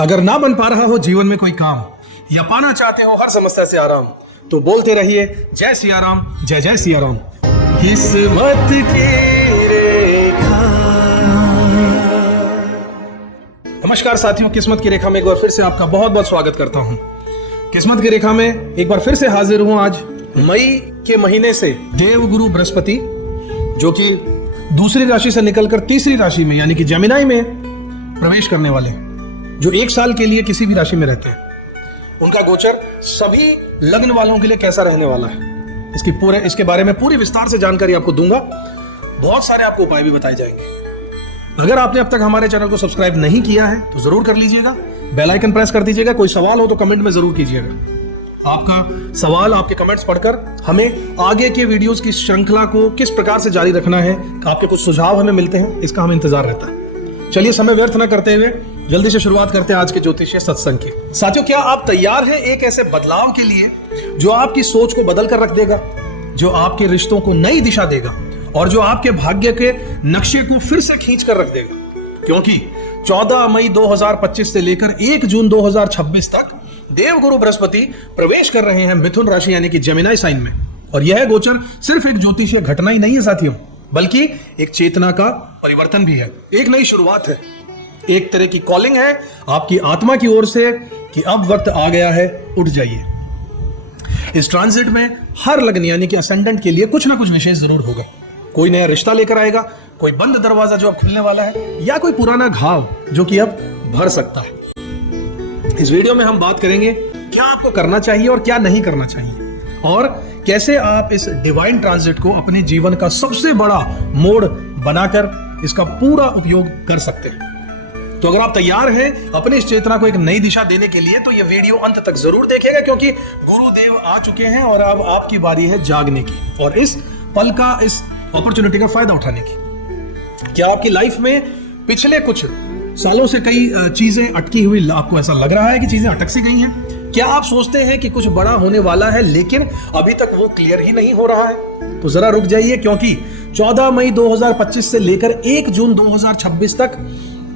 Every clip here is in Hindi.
अगर ना बन पा रहा हो जीवन में कोई काम या पाना चाहते हो हर समस्या से आराम, तो बोलते रहिए जय सिया राम, जय जय सिया राम। किस्मत की रेखा। नमस्कार साथियों, किस्मत की रेखा में एक बार फिर से आपका बहुत बहुत स्वागत करता हूं। किस्मत की रेखा में एक बार फिर से हाजिर हूं। आज मई के महीने से देवगुरु बृहस्पति, जो कि दूसरी राशि से निकलकर तीसरी राशि में यानी कि जेमिनी में प्रवेश करने वाले, जो एक साल के लिए किसी भी राशि में रहते हैं, उनका गोचर सभी लग्न वालों के लिए कैसा रहने वाला है, इसके बारे में पूरी विस्तार से जानकारी आपको दूंगा। बहुत सारे आपको उपाय भी बताए जाएंगे। अगर आपने अब तक हमारे चैनल को सब्सक्राइब नहीं किया है तो जरूर कर लीजिएगा, बेल आइकन प्रेस कर दीजिएगा। कोई सवाल हो तो कमेंट में जरूर कीजिएगा। आपका सवाल, आपके कमेंट्स पढ़कर हमें आगे के वीडियोस की श्रृंखला को किस प्रकार से जारी रखना है, आपके कुछ सुझाव हमें मिलते हैं, इसका हमें इंतजार रहता है। चलिए समय व्यर्थ न करते हुए जल्दी से शुरुआत करते हैं आज के ज्योतिषीय सत्संग की। साथियों, क्या आप तैयार हैं एक ऐसे बदलाव के लिए जो आपकी सोच को बदल कर रख देगा, जो आपके रिश्तों को नई दिशा देगा और जो आपके भाग्य के नक्शे को फिर से खींच कर रख देगा? क्योंकि 14 मई 2025 से लेकर 1 जून 2026 तक देवगुरु बृहस्पति प्रवेश कर रहे हैं मिथुन राशि यानी कि जेमिनी साइन में। और यह गोचर सिर्फ एक ज्योतिषीय घटना ही नहीं है साथियों, बल्कि एक चेतना का परिवर्तन भी है, एक नई शुरुआत है, एक तरह की कॉलिंग है आपकी आत्मा की ओर से कि अब वक्त आ गया है, उठ जाइए। इस ट्रांजिट में हर लग्न यानी कि असेंडेंट के लिए कुछ ना कुछ विशेष जरूर होगा। कोई नया रिश्ता लेकर आएगा, कोई बंद दरवाजा जो अब खुलने वाला है, या कोई पुराना घाव जो कि अब भर सकता है। इस वीडियो में हम बात करेंगे क्या आपको करना चाहिए और क्या नहीं करना चाहिए, और कैसे आप इस डिवाइन ट्रांजिट को अपने जीवन का सबसे बड़ा मोड़ बनाकर इसका पूरा उपयोग कर सकते हैं। तो अगर आप तैयार हैं अपनी इस चेतना को एक नई दिशा देने के लिए, तो यह वीडियो अंत तक जरूर देखिएगा, क्योंकि गुरुदेव आ चुके हैं और अब आपकी बारी है जागने की और इस पल का, इस अपॉर्चुनिटी का फायदा उठाने की। क्या आपकी लाइफ में पिछले कुछ सालों से कई चीजें अटकी हुई, आपको ऐसा लग रहा है कि चीजें अटक सी गई हैं? क्या आप सोचते हैं कि कुछ बड़ा होने वाला है लेकिन अभी तक वो क्लियर ही नहीं हो रहा है? तो जरा रुक जाइए, क्योंकि 14 मई 2025 से लेकर 1 जून 2026 तक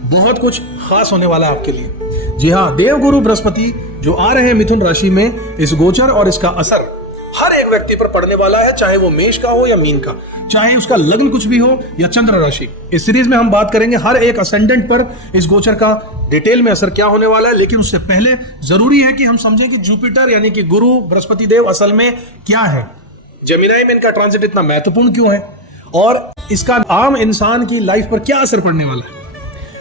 बहुत कुछ खास होने वाला है आपके लिए। जी हाँ, देवगुरु बृहस्पति जो आ रहे हैं मिथुन राशि में, इस गोचर और इसका असर हर एक व्यक्ति पर पड़ने वाला है, चाहे वो मेष का हो या मीन का, चाहे उसका लग्न कुछ भी हो या चंद्र राशि। इस सीरीज में हम बात करेंगे हर एक असेंडेंट पर इस गोचर का डिटेल में असर क्या होने वाला है। लेकिन उससे पहले जरूरी है कि हम समझें कि जुपिटर यानी कि गुरु बृहस्पति देव असल में क्या है, जेमिनी में इनका ट्रांजिट इतना महत्वपूर्ण क्यों है, और इसका आम इंसान की लाइफ पर क्या असर पड़ने वाला है।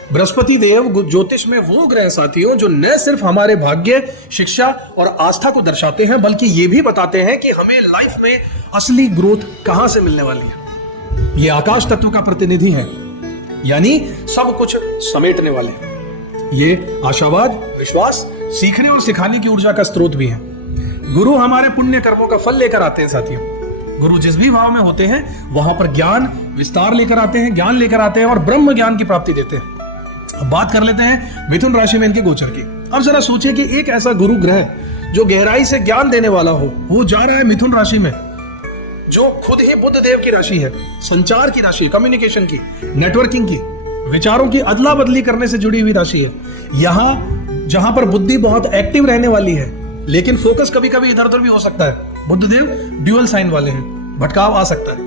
बृहस्पति देव ज्योतिष में वो ग्रह साथियों जो न सिर्फ हमारे भाग्य, शिक्षा और आस्था को दर्शाते हैं, बल्कि ये भी बताते हैं कि हमें लाइफ में असली ग्रोथ कहां से मिलने वाली है। ये आकाश तत्व का प्रतिनिधि है, यानी सब कुछ समेटने वाले हैं। ये आशावाद, विश्वास, सीखने और सिखाने की ऊर्जा का स्रोत भी है। गुरु हमारे पुण्य कर्मों का फल लेकर आते हैं साथियों। गुरु जिस भी भाव में होते हैं वहां पर ज्ञान विस्तार लेकर आते हैं, ज्ञान लेकर आते हैं और ब्रह्म ज्ञान की प्राप्ति देते हैं। अब बात कर लेते हैं मिथुन राशि में इनके गोचर की। अब जरा सोचिए कि एक ऐसा गुरु ग्रह जो गहराई से ज्ञान देने वाला हो, वो जा रहा है मिथुन राशि में, जो खुद ही बुध देव की राशि है, संचार की राशि, कम्युनिकेशन की, नेटवर्किंग की, विचारों की अदला बदली करने से जुड़ी हुई राशि है। यहां जहां पर बुद्धि बहुत एक्टिव रहने वाली है, लेकिन फोकस कभी कभी इधर उधर भी हो सकता है। बुध देव ड्यूअल साइन वाले हैं, भटकाव आ सकता है।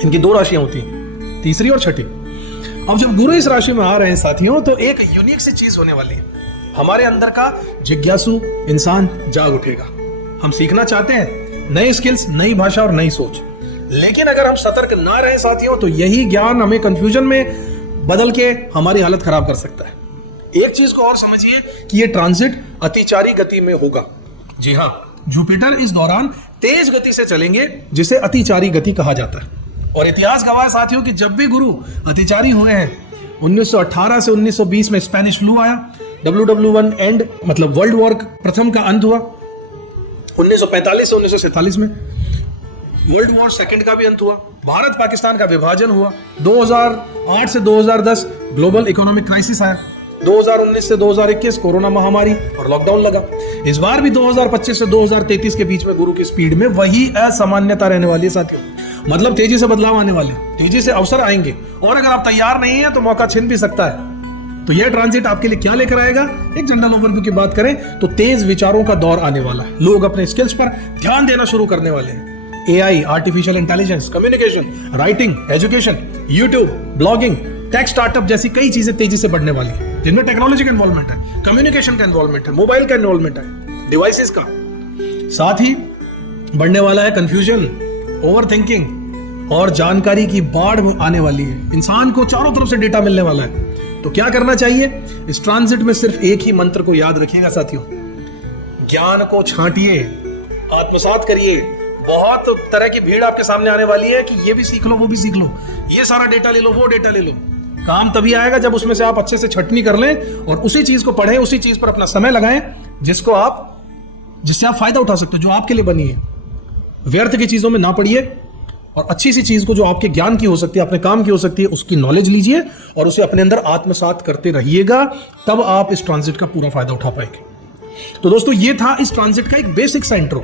इनकी 2 राशियां होती हैं, तीसरी और छठी। अब जब गुरु इस राशि में आ रहे हैं साथियों, तो एक यूनिक सी चीज होने वाली है। हमारे अंदर का जिज्ञासु इंसान जाग उठेगा। हम सीखना चाहते हैं नई स्किल्स, नई भाषा और नई सोच, लेकिन अगर हम सतर्क ना रहे साथियों, तो यही ज्ञान हमें कंफ्यूजन में बदल के हमारी हालत खराब कर सकता है। एक चीज को और समझिए कि ये ट्रांजिट अतिचारी गति में होगा। जी हाँ, जुपिटर इस दौरान तेज गति से चलेंगे, जिसे अतिचारी गति कहा जाता है। और इतिहास गवाह साथियों कि जब भी गुरु अतिचारी हुए हैं, 1918 से 1920 में स्पेनिश फ्लू आया, WW1 एंड मतलब वर्ल्ड वॉर प्रथम का अंत हुआ, 1945 से 1947 में वर्ल्ड वॉर सेकंड का भी अंत हुआ, भारत पाकिस्तान का विभाजन हुआ, 2008 से 2010 ग्लोबल इकोनॉमिक क्राइसिस आया, 2019 से 2021 कोरोना महामारी और लॉकडाउन लगा। इस बार भी 2025 से 2033 के बीच में गुरु की स्पीड में वही असामान्यता रहने वाली है साथियों। मतलब तेजी से बदलाव आने वाले, तेजी से अवसर आएंगे, और अगर आप तैयार नहीं हैं तो मौका छिन भी सकता है। तो यह ट्रांजिट आपके लिए क्या लेकर आएगा? एक जनरल ओवरव्यू की बात करें तो तेज विचारों का दौर आने वाला है। लोग अपने स्किल्स पर ध्यान देना शुरू करने वाले हैं। AI, artificial intelligence, communication, writing, education, YouTube, blogging, tech startup जैसी कई चीजें तेजी से बढ़ने वाली है, जिनमें टेक्नोलॉजी का इन्वॉल्वमेंट है, कम्युनिकेशन का इन्वॉल्वमेंट है, मोबाइल का इन्वॉल्वमेंट है, डिवाइसेस का। साथ ही बढ़ने वाला है कंफ्यूजन, ओवरथिंकिंग और जानकारी की बाढ़ आने वाली है। इंसान को चारों तरफ से डेटा मिलने वाला है। तो क्या करना चाहिए? इस ट्रांजिट में सिर्फ एक ही मंत्र को याद रखिएगा साथियों, ज्ञान को छांटिए, आत्मसात करिए। बहुत तरह की भीड़ आपके सामने आने वाली है कि ये भी सीख लो, वो भी सीख लो, ये सारा डेटा ले लो, वो डेटा ले लो। काम तभी आएगा जब उसमें से आप अच्छे से छटनी कर लें और उसी चीज को पढ़ें, उसी चीज पर अपना समय लगाएं जिससे आप फायदा उठा सकते हो, जो आपके लिए बनी है। व्यर्थ की चीजों में ना पड़िए और अच्छी सी चीज को जो आपके ज्ञान की हो सकती है, अपने काम की हो सकती है, उसकी नॉलेज लीजिए और उसे अपने अंदर आत्मसात करते रहिएगा। तब आप इस ट्रांजिट का पूरा फायदा उठा पाएंगे। तो दोस्तों, ये था इस ट्रांजिट का एक बेसिक सा इंट्रो।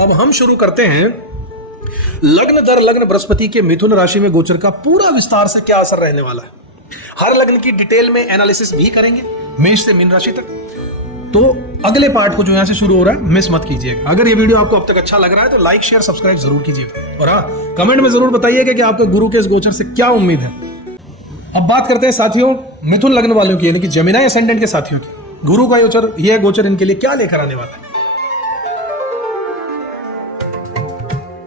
अब हम शुरू करते हैं लग्न दर लग्न बृहस्पति के मिथुन राशि में गोचर का पूरा विस्तार से क्या असर रहने वाला है। हर लग्न की डिटेल में एनालिसिस भी करेंगे, मेष से मीन राशि तक। तो अगले पार्ट को जो यहां से शुरू हो रहा है, मिस मत कीजिएगा। अगर ये वीडियो आपको अब तक अच्छा लग रहा है तो लाइक, शेयर, सब्सक्राइब जरूर कीजिएगा और हाँ, कमेंट में जरूर बताइएगा कि आपको गुरु के इस गोचर से क्या उम्मीद है। अब बात करते हैं साथियों मिथुन लग्न वालों की, यानी कि जेमिनी असेंडेंट के साथियों की। गुरु का यह गोचर इनके लिए क्या लेकर आने वाला है।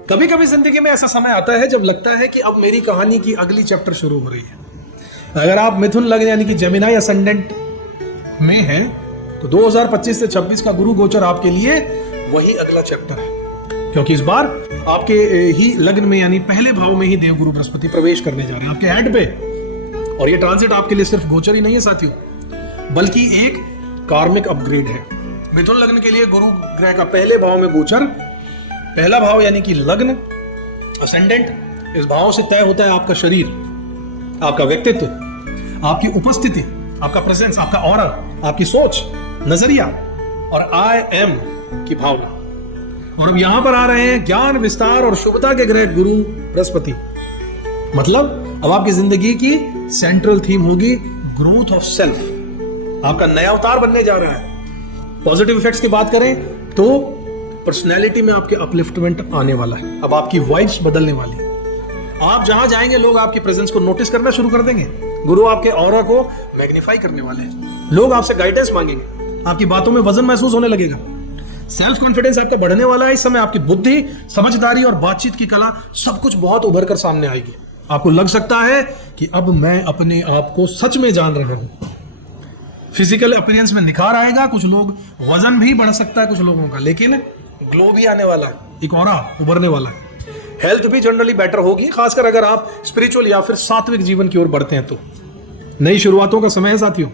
कभी कभी जिंदगी में ऐसा समय आता है जब लगता है कि अब मेरी कहानी की अगली चैप्टर शुरू हो रही है। अगर आप मिथुन लग्न यानी कि जेमिनी असेंडेंट में हैं तो 2025 से 26 का गुरु गोचर आपके लिए वही अगला चैप्टर है, क्योंकि इस बार आपके ही लग्न में यानी पहले भाव में ही देवगुरु बृहस्पति प्रवेश करने जा रहे हैं आपके हेड पे। और ये ट्रांजिट आपके लिए सिर्फ गोचर ही नहीं है साथियों, बल्कि एक कार्मिक अपग्रेड है। मिथुन लग्न के लिए गुरु ग्रह का पहले भाव में गोचर, पहला भाव यानी कि लग्न असेंडेंट, इस भाव से तय होता है आपका शरीर, आपका व्यक्तित्व, आपकी उपस्थिति, आपका प्रेजेंस, आपका ऑरा, आपकी सोच, नजरिया और आई एम की भावना। और अब यहां पर आ रहे हैं ज्ञान, विस्तार और शुभता के ग्रह गुरु बृहस्पति। मतलब अब आपकी जिंदगी की सेंट्रल थीम होगी ग्रोथ ऑफ सेल्फ। आपका नया अवतार बनने जा रहा है। पॉजिटिव इफेक्ट्स की बात करें तो पर्सनैलिटी में आपके अपलिफ्टमेंट आने वाला है। अब आपकी वाइब्स बदलने वाली है। आप जहां जाएंगे लोग आपकी प्रेजेंस को नोटिस करना शुरू कर देंगे। गुरु आपके ऑरा को मैग्नीफाई करने वाले हैं। लोग आपसे गाइडेंस मांगेंगे, आपकी बातों में वजन महसूस होने लगेगा। सेल्फ कॉन्फिडेंस आपका बढ़ने वाला है। इस समय आपकी बुद्धि, समझदारी और बातचीत की कला सब कुछ बहुत उभर कर सामने आएगी। आपको लग सकता है कि अब मैं अपने आप को सच में जान रहा हूं। फिजिकल अपीयरेंस में निखार आएगा। कुछ लोग वजन भी बढ़ सकता है कुछ लोगों का, लेकिन ग्लो भी आने वाला है, एक ऑरा उभरने वाला है। हेल्थ भी जनरली बेटर होगी, खासकर अगर आप स्पिरिचुअल या फिर सात्विक जीवन की ओर बढ़ते हैं तो। नई शुरुआतों का समय है साथियों।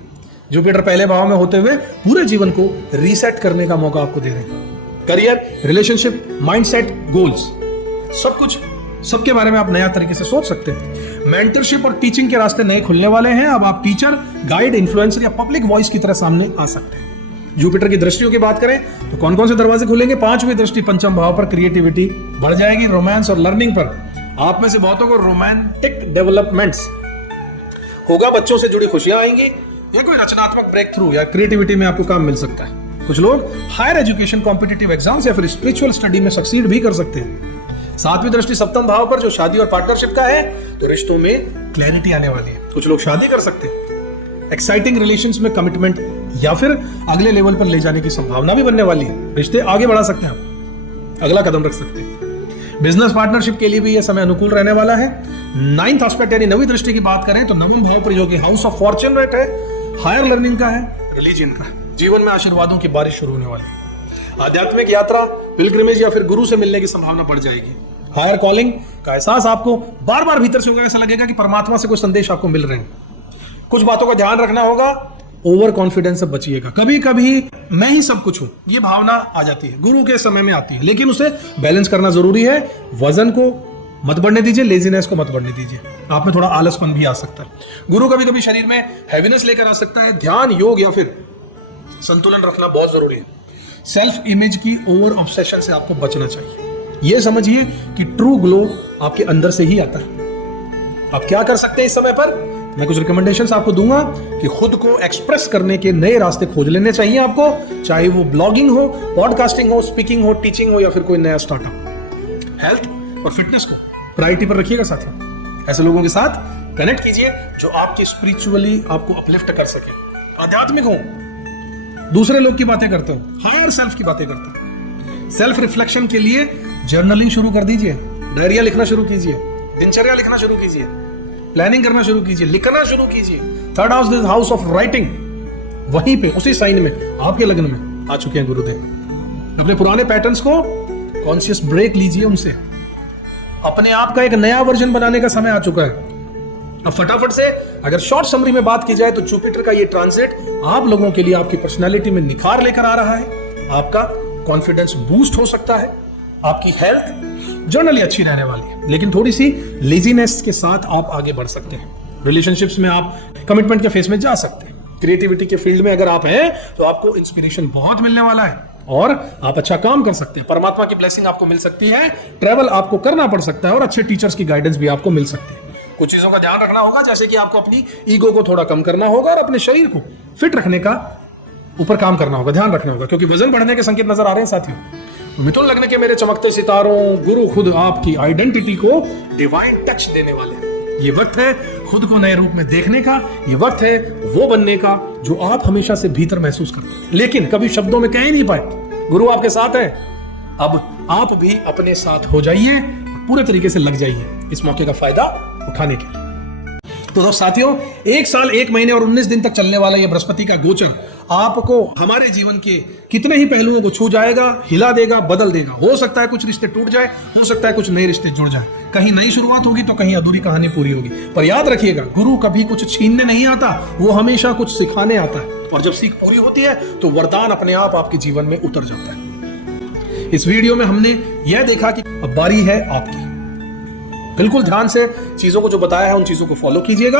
जुपिटर पहले भाव में होते हुए पूरे जीवन को रीसेट करने का मौका आपको दे रहे हैं। करियर, रिलेशनशिप, माइंडसेट, गोल्स, सब कुछ, सबके बारे में आप नया तरीके से सोच सकते हैं। मेंटरशिप और टीचिंग के रास्ते नए खुलने वाले हैं। अब आप टीचर, गाइड, इन्फ्लुएंसर या पब्लिक वॉइस की तरह सामने आ सकते हैं। जुपिटर की दृष्टियों की बात करें तो कौन कौन से दरवाजे खुलेंगे? 5वीं दृष्टि पंचम भाव पर क्रिएटिविटी बढ़ जाएगी। रोमांस और लर्निंग पर आप में से बहुतों को रोमांटिक डेवलपमेंट्स होगा। बच्चों से जुड़ी खुशियां आएंगी। ये कोई रचनात्मक ब्रेक थ्रू या क्रिएटिविटी में आपको काम मिल सकता है। कुछ लोग हायर एजुकेशन, कॉम्पिटिटिव एग्जाम्स या फिर स्पिरिचुअल स्टडी में सक्सीड भी कर सकते हैं। 7वीं दृष्टि सप्तम भाव पर जो शादी और पार्टनरशिप का है, तो रिश्तों में क्लैरिटी आने वाली है। कुछ लोग शादी कर सकते हैं। एक्साइटिंग रिलेशंस में कमिटमेंट या फिर अगले लेवल पर ले जाने की संभावना भी बनने वाली है। रिश्ते आगे बढ़ा सकते हैं आप, अगला कदम रख सकते हैं। बिजनेस पार्टनरशिप के लिए भी यह समय अनुकूल रहने वाला है। 9th एस्पेक्ट यानी 9वीं दृष्टि की बात करें तो 9वें भाव पर जो कि हाउस ऑफ फॉर्च्यून है, हायर लर्निंग का है, रिलीजन का है। जीवन में आशीर्वादों की बारिश शुरू होने वाली है। आध्यात्मिक यात्रा, पिलग्रिमेज या फिर गुरु से मिलने की संभावना बढ़ जाएगी। हायर कॉलिंग का एहसास आपको बार बार भीतर से होगा। ऐसा लगेगा कि परमात्मा से कोई संदेश आपको मिल रहे हैं। कुछ बातों का ध्यान रखना होगा। ओवर कॉन्फिडेंस से बचिएगा। कभी कभी मैं ही सब कुछ हूं, ये भावना आ जाती है, गुरु के समय में आती है, लेकिन उसे बैलेंस करना जरूरी है। वजन को मत बढ़ने दीजिए, लेजीनेस को मत बढ़ने दीजिए। आप में थोड़ा आलसपन भी आ सकता है। गुरु कभी कभी शरीर में हैवीनेस लेकर आ सकता है। ध्यान, योग या फिर संतुलन रखना बहुत जरूरी है। सेल्फ इमेज की ओवर ऑब्सेशन से आपको बचना चाहिए। यह समझिए कि ट्रू ग्लो आपके अंदर से ही आता है। आप क्या कर सकते हैं इस समय पर? मैं कुछ रिकमेंडेशंस आपको दूंगा कि खुद को एक्सप्रेस करने के नए रास्ते खोज लेने चाहिए आपको, चाहे वो ब्लॉगिंग हो, पॉडकास्टिंग हो, स्पीकिंग हो, टीचिंग हो या फिर कोई नया स्टार्टअप। हेल्थ और फिटनेस को प्रायोरिटी पर रखिएगा साथियों। ऐसे लोगों के साथ कनेक्ट कीजिए जो आपकी स्पिरिचुअली आपको अपलिफ्ट कर सके। आध्यात्मिक हो, दूसरे लोग की बातें करते हो, हायर सेल्फ की बातें करते हो। सेल्फ रिफ्लेक्शन के लिए जर्नलिंग शुरू कर दीजिए, डायरिया लिखना शुरू कीजिए, दिनचर्या लिखना शुरू कीजिए, प्लानिंग करना शुरू कीजिए, लिखना शुरू कीजिए। Third house is house of writing, वहीं पे उसी साइन में आपके लग्न में आ चुके हैं गुरुदेव। अपने पुराने पैटर्न्स को कॉन्शियस ब्रेक लीजिए, उनसे अपने आप का एक नया वर्जन बनाने का समय आ चुका है। अब फटाफट से अगर शॉर्ट समरी में बात की जाए तो जुपिटर का ये ट्रांजिट आप लोगों के लिए आपकी पर्सनालिटी में निखार लेकर आ रहा है, आपका कॉन्फिडेंस बूस्ट हो सकता है, आपकी हेल्थ जनरली अच्छी रहने वाली है, लेकिन थोड़ी सी लेजीनेस के साथ आप आगे बढ़ सकते हैं। रिलेशनशिप्स में आप कमिटमेंट के फेस में जा सकते हैं। क्रिएटिविटी के फील्ड में अगर आप हैं तो आपको इंस्पिरेशन बहुत मिलने वाला है और आप अच्छा काम कर सकते हैं। परमात्मा की ब्लेसिंग आपको मिल सकती है, ट्रैवल आपको करना पड़ सकता है और अच्छे टीचर्स की गाइडेंस भी आपको मिल सकती है। कुछ चीजों का ध्यान रखना होगा, जैसे कि आपको अपनी ईगो को थोड़ा कम करना होगा और अपने शरीर को फिट रखने का ऊपर काम करना होगा, ध्यान रखना होगा, क्योंकि वजन बढ़ने के संकेत नजर आ रहे हैं साथियों। मिथुन लग्न के मेरे चमकते सितारों, गुरु खुद आपकी आइडेंटिटी को डिवाइन टच देने वाले हैं। ये वक्त है खुद को नए रूप में देखने का, ये वक्त है वो बनने का जो आप हमेशा से भीतर महसूस करते हैं, लेकिन कभी शब्दों में कह ही नहीं पाए। गुरु आपके साथ है, अब आप भी अपने साथ हो जाइए, पूरे तरीके से लग जाइए इस मौके का फायदा उठाने के लिए। तो साथियों, 1 साल 1 महीने और 19 दिन तक चलने वाला यह बृहस्पति का गोचर आपको हमारे जीवन के कितने ही पहलुओं को छू जाएगा, हिला देगा, बदल देगा। हो सकता है कुछ रिश्ते टूट जाए, हो सकता है कुछ नए रिश्ते जुड़ जाए, कहीं नई शुरुआत होगी तो कहीं अधूरी कहानी पूरी होगी। पर याद रखिएगा, गुरु कभी कुछ छीनने नहीं आता, वो हमेशा कुछ सिखाने आता है, और जब सीख पूरी होती है तो वरदान अपने आप आपके जीवन में उतर जाता है। इस वीडियो में हमने यह देखा कि अब बारी है आपकी। बिल्कुल ध्यान से चीजों को जो बताया है उन चीजों को फॉलो कीजिएगा।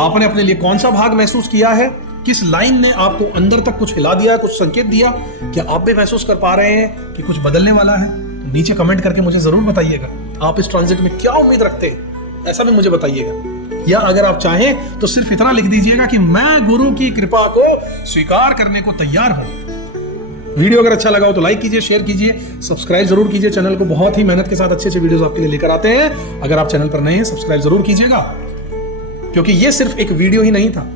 आपने अपने लिए कौन सा भाग महसूस किया है, किस लाइन ने आपको अंदर तक कुछ हिला दिया, कुछ संकेत दिया, क्या आप भी महसूस कर पा रहे हैं कि कुछ बदलने वाला है? नीचे कमेंट करके मुझे जरूर बताइएगा। आप इस ट्रांजिट में क्या उम्मीद रखते हैं, ऐसा भी मुझे बताइएगा। या अगर आप चाहें तो सिर्फ इतना लिख दीजिएगा कि मैं गुरु की कृपा को स्वीकार करने को तैयार हूं। वीडियो अगर अच्छा लगा हो तो लाइक कीजिए, शेयर कीजिए, सब्सक्राइब जरूर कीजिए चैनल को। बहुत ही मेहनत के साथ अच्छे वीडियोस आपके लिए लेकर आते हैं। अगर आप चैनल पर नए हैं, सब्सक्राइब जरूर कीजिएगा, क्योंकि ये सिर्फ एक वीडियो ही नहीं था,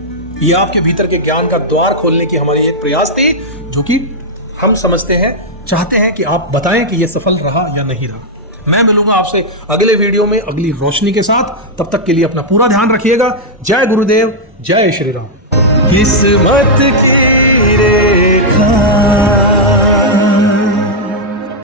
ये आपके भीतर के ज्ञान का द्वार खोलने की हमारी एक प्रयास थी, जो कि हम समझते हैं, चाहते हैं कि आप बताएं कि यह सफल रहा या नहीं रहा। मैं मिलूंगा आपसे अगले वीडियो में अगली रोशनी के साथ। तब तक के लिए अपना पूरा ध्यान रखिएगा। जय गुरुदेव, जय श्री राम। किस्मत की रेखा